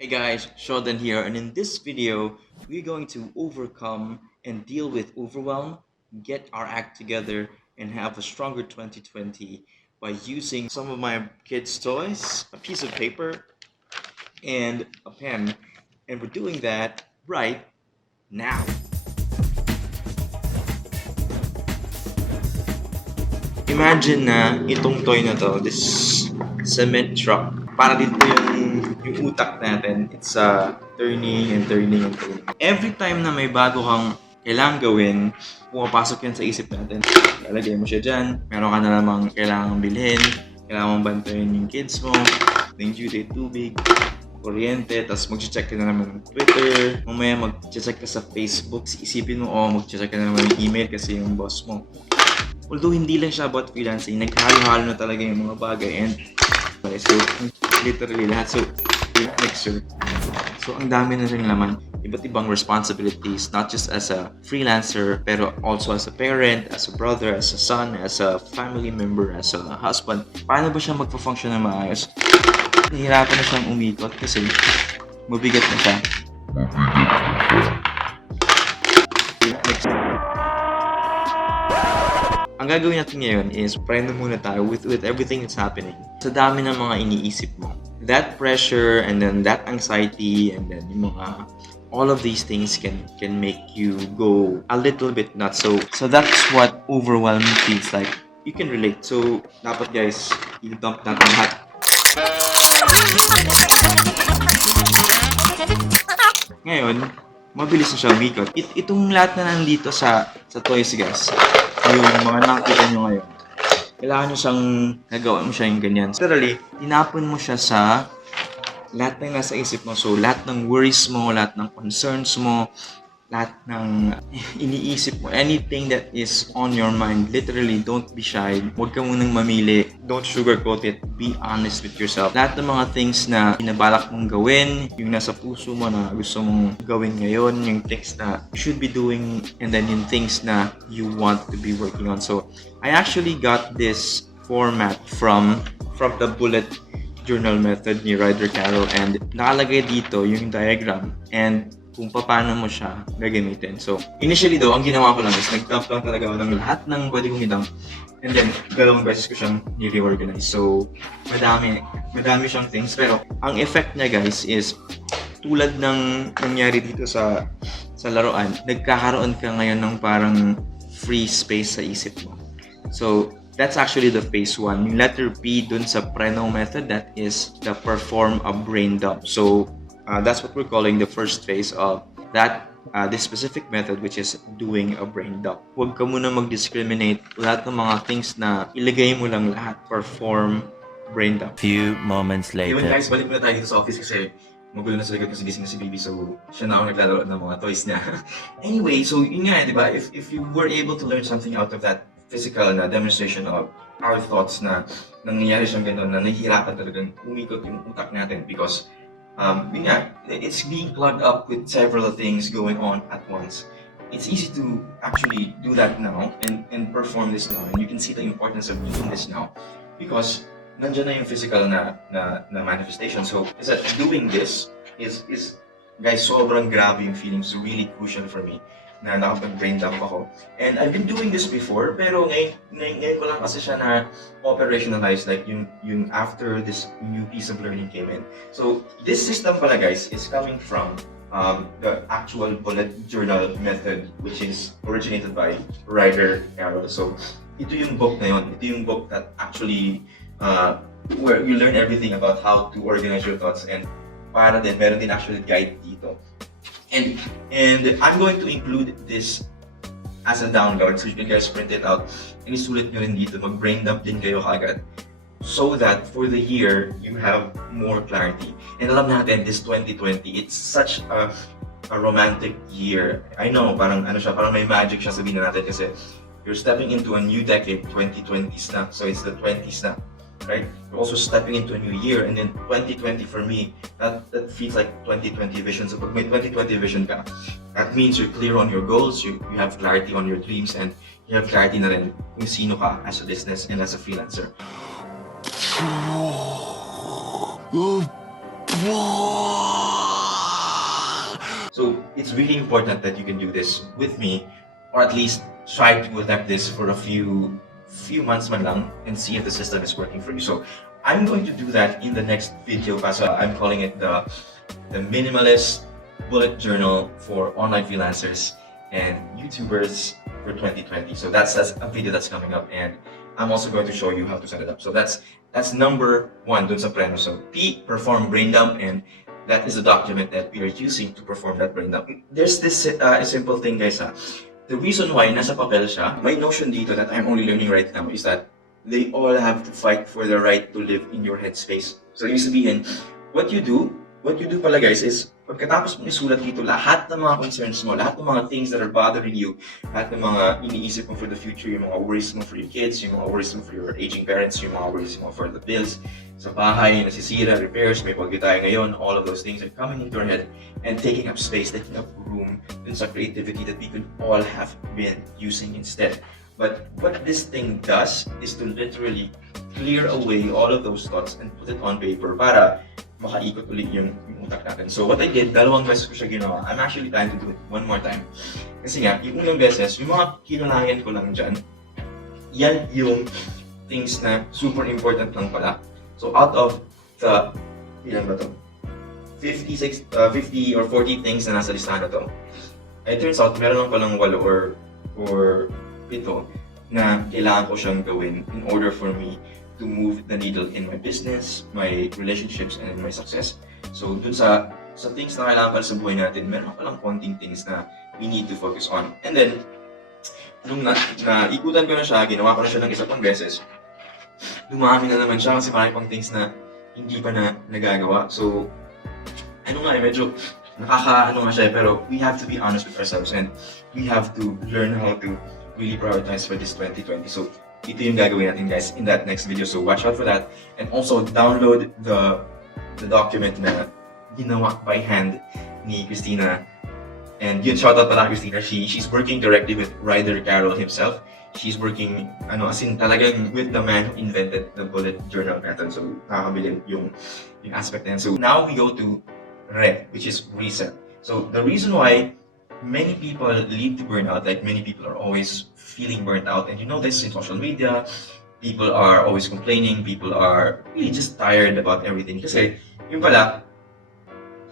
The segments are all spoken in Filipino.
Hey guys, Sheldon here, and in this video, we're going to overcome and deal with overwhelm, get our act together, and have a stronger 2020 by using some of my kids' toys, a piece of paper, and a pen. And we're doing that right now. Imagine na itong toy na to, this cement truck, para dito yung utak natin. It's turning and turning and turning. Every time na may bago kang kailangan gawin, pumapasok yan sa isip natin. Lalagay mo siya dyan, meron ka na namang kailangan bilhin, kailangan mong bantayan yung kids mo, yung due date tubig, kuryente, tapos mag-check ka na naman ng Twitter, mamaya mag-check ka sa Facebook, isipin mo, mag-check ka na naman ng email kasi yung boss mo. Although hindi lang siya about freelancing, naghalo-halo na talaga yung mga bagay and so literally lahat. So mixer. So ang dami na rin laman. Iba't ibang responsibilities, not just as a freelancer, pero also as a parent, as a brother, as a son, as a family member, as a husband. Paano ba siya magpa-function na maayos? Nahihirapan na siyang umikot kasi mabigat na siya. Ang gagawin natin ngayon is preno muna tayo with everything that's happening. Sa dami ng mga iniisip mo. That pressure and then that anxiety and then yung mga all of these things can make you go a little bit nuts. So that's what overwhelm feels like. You can relate. So dapat guys, i-dump natin lahat. Ngayon, mabilis na siya umikot. Itong lahat na nandito sa toys guys, yung mga nakikita nyo ngayon, kailangan nyo siyang nagawa mo siya yung ganyan. Literally, tinapon mo siya sa lahat ng nasa isip mo. So, lahat ng worries mo, lahat ng concerns mo, lahat ng iniisip mo, anything that is on your mind, literally, don't be shy. Huwag ka munang mamili. Don't sugarcoat it. Be honest with yourself. Lahat ng mga things na pinabalak mong gawin, yung nasa puso mo na gusto mong gawin ngayon, yung things na you should be doing, and then yung things na you want to be working on. So, I actually got this format from the bullet journal method ni Ryder, Carroll, and nakalagay dito yung diagram and kung paano mo siya gagamitin. So, initially though, ang ginawa ko lang is nag-dump lang talaga ako ng lahat ng pwede kong i-dump. And then, dalawang beses ko siyang ni-reorganize. So, madami siyang things. Pero, ang effect niya guys is, tulad ng nangyari dito sa laruan, nagkakaroon ka ngayon ng parang free space sa isip mo. So, that's actually the phase 1. Yung letter P dun sa PRENO Method, that is the perform a brain dump. So, that's what we're calling the first phase of this specific method, which is doing a brain dump. Huwag ka muna mag-discriminate. Lahat ng mga things na ilagay mo lang lahat, perform brain dump. Few moments later. Anyway guys, balik muna tayo dito sa office kasi magulo na sa likod kasi gising na si Bibi, so siya na ako naglalaro ng mga toys niya. Anyway, so yun nga, di ba? If you were able to learn something out of that physical na demonstration of our thoughts na nangyayari siyang gano'n, na nahihirapan talagang umikot yung utak natin because yun nga, it's being plugged up with several things going on at once. It's easy to actually do that now and perform this now, and you can see the importance of doing this now because nandiyan na yung physical na manifestation. So, is that doing this is guys, sobrang grabe yung feelings, really crucial for me na nakapag-brain dump ako. And I've been doing this before, pero ngayon ko lang kasi siya na operationalize, like yung after this new piece of learning came in. So, this system pala guys is coming from the actual bullet journal method, which is originated by Ryder, Carroll. So, ito yung book na yun. Ito yung book that actually where you learn everything about how to organize your thoughts, and para din, meron din actually guide dito. And I'm going to include this as a download so you can guys print it out and isulit nyo rin dito, mag-brain dump din kayo kagad so that for the year you have more clarity. And alam natin, this 2020, it's such a romantic year. I know, parang parang may magic siya, sabihin na natin kasi you're stepping into a new decade, 2020s na, so it's the 20s na. Right? You're also stepping into a new year, and then 2020 for me, that feels like 2020 vision. So pag may 2020 vision ka, that means you're clear on your goals, you have clarity on your dreams, and you have clarity na rin kung sino ka as a business and as a freelancer. it's really important that you can do this with me, or at least try to attempt this for a few months man lang and see if the system is working for you. So I'm going to do that in the next video. So I'm calling it the minimalist bullet journal for online freelancers and YouTubers for 2020. So that's a video that's coming up, and I'm also going to show you how to set it up. So that's number 1 dun sa PRENO. So P, perform brain dump, and that is the document that we are using to perform that brain dump. There's this simple thing, guys. The reason why nasa papel siya, my notion dito that I'm only learning right now is that they all have to fight for the right to live in your headspace. So ibig sabihin, what you do pala, guys, is pagkatapos mong isulat dito lahat ng mga concerns mo, lahat ng mga things that are bothering you, lahat ng mga iniisip mo for the future, yung mga worries mo for your kids, yung mga worries mo for your aging parents, yung mga worries mo for the bills sa bahay, nasisira, repairs, may bagyo tayo ngayon, all of those things are coming into your head and taking up space, taking up room dun sa creativity that we could all have been using instead. But what this thing does is to literally clear away all of those thoughts and put it on paper para makaikot ulit yung utak natin. So what I did, 2 beses ko siya ginawa. I'm actually planning to do it 1 more time. Kasi nga, yung unang beses, yung mga kinulayan ko lang dyan, yan yung things na super important lang pala. So out of the, ilan ba to? 50 or 40 things na nasa listahan na to, it turns out, meron lang palang 8 or 7 na kailangan ko siyang gawin in order for me to move the needle in my business, my relationships, and my success. So dun sa things na kailangan para sa buhay natin, meron palang konting things na we need to focus on. And then, nung naikutan ko na siya, ginawa ko na siya ng 1 beses, dumami na naman siya kasi marami pang things na hindi pa na nagagawa. So, medyo nakaka-ano nga siya, pero we have to be honest with ourselves and we have to learn how to really prioritize for this 2020. So, ito yung gagawin natin, guys, in that next video. So watch out for that. And also download the document na ginawa by hand ni Christina. And yun, shoutout pala Christina. She's working directly with Ryder Carroll himself. She's working, as in talagang with the man who invented the bullet journal method. So nakakabilin yung aspect na yan. So now we go to RE, which is reset. So the reason why many people lead to burnout, like many people are always feeling burnt out, and you know this in social media, people are always complaining, people are really just tired about everything. Kasi yung pala,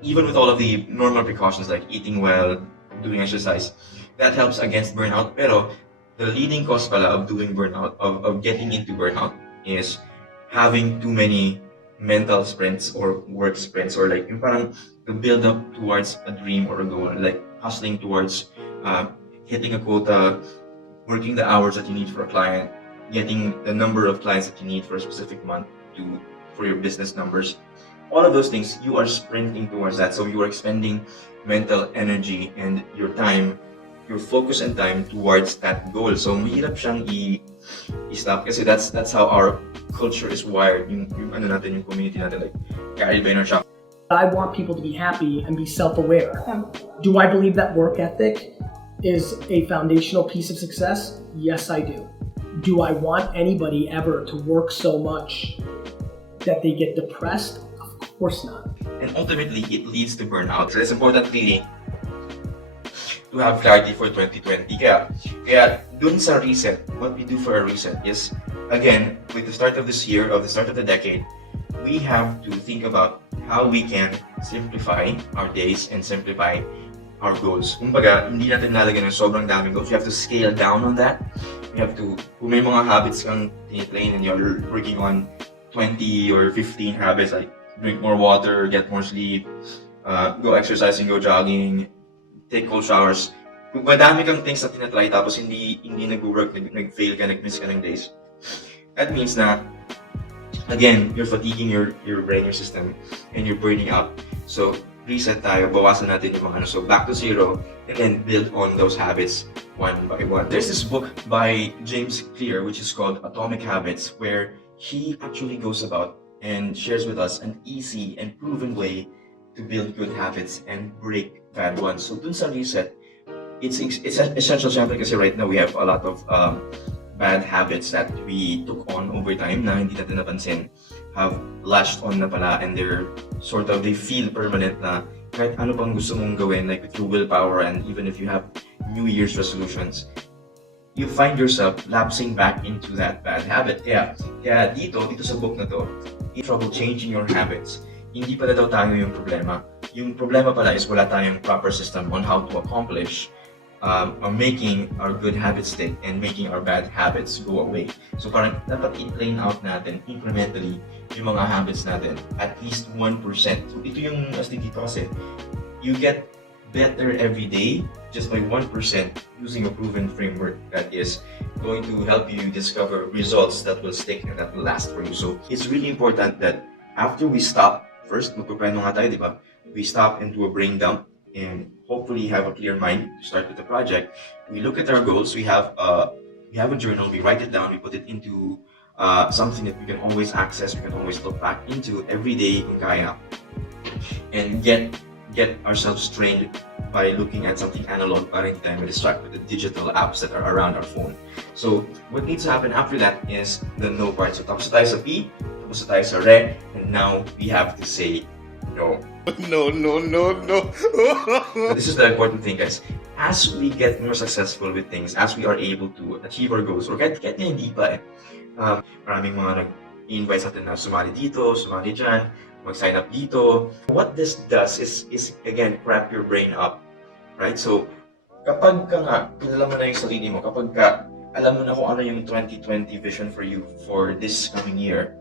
even with all of the normal precautions like eating well, doing exercise, that helps against burnout. Pero the leading cause pala of doing burnout, of getting into burnout, is having too many mental sprints or work sprints, or like yung parang to build up towards a dream or a goal, like hustling towards hitting a quota, working the hours that you need for a client, getting the number of clients that you need for a specific month for your business numbers. All of those things, you are sprinting towards that. So you are expending mental energy and your time, your focus and time towards that goal. So mahirap siyang i-stop kasi that's how our culture is wired. Yung community natin, like Carroll siya. I want people to be happy and be self-aware. Do I believe that work ethic is a foundational piece of success? Yes, I do. Do I want anybody ever to work so much that they get depressed? Of course not. And ultimately, it leads to burnout. So it's important really to have clarity for 2020. Kaya dun sa reset, what we do for a reset is, again, with the start of this year, of the start of the decade, we have to think about how we can simplify our days and simplify our goals. Kumbaga, hindi natin nalagyan ng sobrang daming goals. We have to scale down on that. We have to, kung may mga habits kang tinitrain and you're working on 20 or 15 habits, like drink more water, get more sleep, go exercising, go jogging, take cold showers. Kung madami kang things na tinatry tapos hindi nag-work, nag-fail ka, nag-miss ka ng days, that means na again, you're fatiguing your brain, your system, and you're burning out. So, reset tayo, bawasan natin yung mga so back to zero, and then build on those habits one by one. There's this book by James Clear, which is called Atomic Habits, where he actually goes about and shares with us an easy and proven way to build good habits and break bad ones. So, dun sa reset, it's essential syempre kasi right now we have a lot of bad habits that we took on over time na hindi natin napansin have latched on na pala, and they feel permanent na kahit ano pang gusto mong gawin, like with your willpower and even if you have New Year's resolutions, you find yourself lapsing back into that bad habit. Kaya dito sa book na to, in trouble changing your habits, hindi pala daw tayo yung problema. Yung problema pala is wala tayong proper system on how to accomplish making our good habits stick and making our bad habits go away. So parang dapat i-plane out natin incrementally yung mga habits natin at least 1%. So ito yung as dito kasi, you get better every day just by 1% using a proven framework that is going to help you discover results that will stick and that will last for you. So it's really important that after we stop, first, magpapreno nga tayo, di ba? We stop and do a brain dump and hopefully have a clear mind to start with the project. We look at our goals, we have a journal, we write it down, we put it into something that we can always access, we can always look back into every day kung kaya, and get ourselves trained by looking at something analog para hindi tayo ma-distract with the digital apps that are around our phone. So, what needs to happen after that is the no part. So, tapos tayo sa P, tapos tayo sa re, and now we have to say no. No. So this is the important thing, guys. As we get more successful with things, as we are able to achieve our goals, or kahit na hindi pa maraming mga nag-invite sa atin na sumali dito, sumali dyan, mag-sign up dito. What this does is again, wrap your brain up, right? So, kapag ka nga, kilala mo na yung sarili mo, kapag ka, alam mo na kung ano yung 2020 vision for you for this coming year,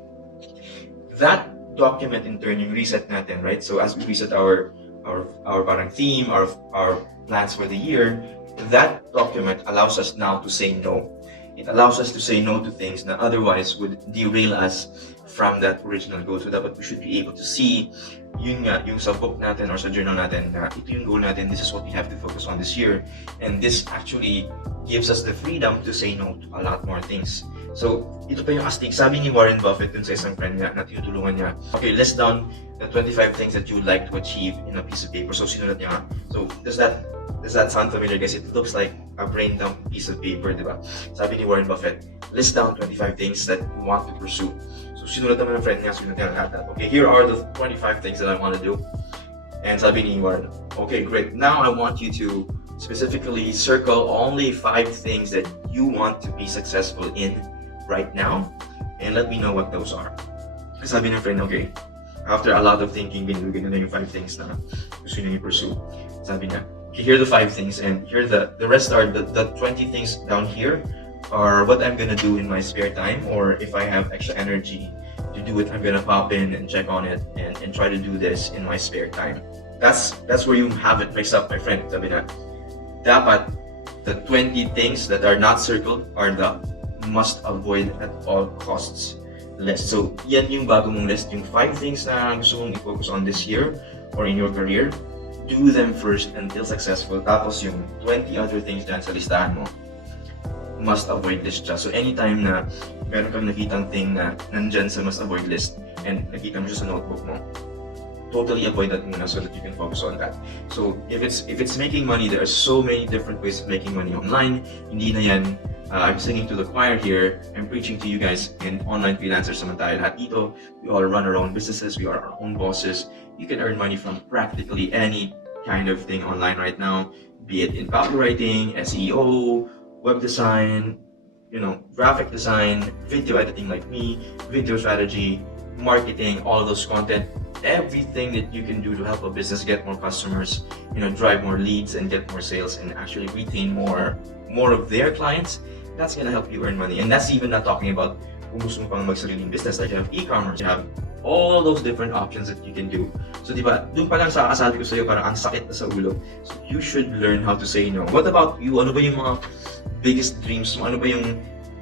that document in turn yung reset natin, right? So, as we reset our parang theme, our plans for the year, that document allows us now to say no. It allows us to say no to things that otherwise would derail us from that original goal. So dapat we should be able to see yun nga, yung sa book natin or sa journal natin na ito yung goal natin, this is what we have to focus on this year. And this actually gives us the freedom to say no to a lot more things. So, ito pa yung astig. Sabi ni Warren Buffett dun sa isang friend niya na tinutulungan niya, okay, list down the 25 things that you would like to achieve in a piece of paper. So, sinulat niya nga. So, does that sound familiar, guys? It looks like a brain dump piece of paper, di ba? Sabi ni Warren Buffett, list down 25 things that you want to pursue. So, sinulat naman ng friend niya, sinulat niya lahat. Okay, here are the 25 things that I want to do. And sabi ni Warren, okay, great. Now, I want you to specifically circle only 5 things that you want to be successful in right now, and let me know what those are. Sabi ng friend, okay, after a lot of thinking, binigyan na yung 5 things na gusto niya i-pursue. Sabi niya, okay, here are the 5 things, and here the rest are the 20 things down here are what I'm gonna do in my spare time, or if I have extra energy to do it, I'm gonna pop in and check on it and try to do this in my spare time. That's where you have it mixed up, my friend. Sabi na, dapat the 20 things that are not circled are the must avoid at all costs list. So, yan yung bago mong list, yung 5 things na gusto mong i-focus on this year or in your career. Do them first until successful. Tapos yung 20 other things dyan sa listahan mo, must avoid list siya. So, anytime na meron kang nakitang thing na nandyan sa must avoid list and nakita mo siya sa notebook mo, totally avoid that muna so that you can focus on that. So, if it's making money, there are so many different ways of making money online. Hindi na yan I'm singing to the choir here. I'm preaching to you guys in online freelancers naman tayo lahat dito. We all run our own businesses. We are our own bosses. You can earn money from practically any kind of thing online right now, be it in copywriting, SEO, web design, graphic design, video editing like me, video strategy, marketing, all of those content, everything that you can do to help a business get more customers, drive more leads and get more sales and actually retain more of their clients. That's gonna help you earn money. And that's even not talking about kung gusto mo pang magsariling business, like you have e-commerce, you have all those different options that you can do. So diba, dun pa lang sa kasabi ko sa'yo, parang ang sakit na sa ulo. So you should learn how to say no. What about you? Ano ba yung mga biggest dreams mo? Ano ba yung,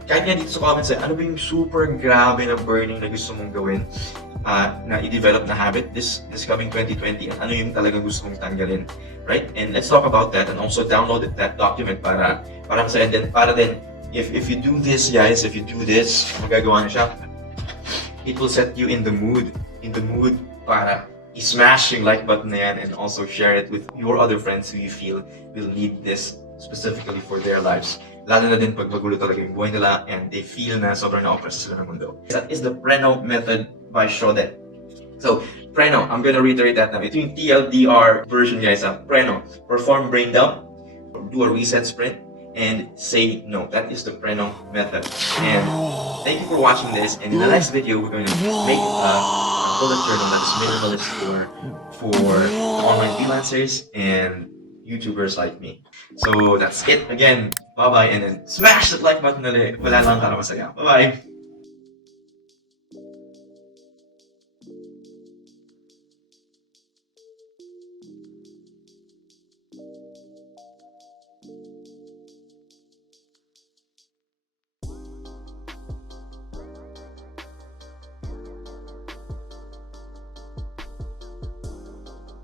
kahit nga dito sa comments, ano ba yung super grabe na burning na gusto mong gawin na i-develop na habit this coming 2020, and ano yung talagang gusto mong tanggalin, right? And let's talk about that and also download that document para sa din if you do this, guys, if you do this, magagawa na siya. It will set you in the mood para i-smash yung like button na yan and also share it with your other friends who you feel will need this specifically for their lives. Lalo na din pag magulo talaga yung buhay nila and they feel na sobrang na-oppress sila ng mundo. That is the PRENO Method by Ryder. So, PRENO. I'm gonna reiterate that now. Ito yung TLDR version, guys. PRENO. Perform brain dump, do a reset sprint, and say no. That is the PRENO method. And thank you for watching this. And in the next video, we're going to make a bullet journal that is minimalist for online freelancers and YouTubers like me. So that's it. Again, bye-bye. And then smash that like button ulit. Wala lang para masaya. Bye-bye.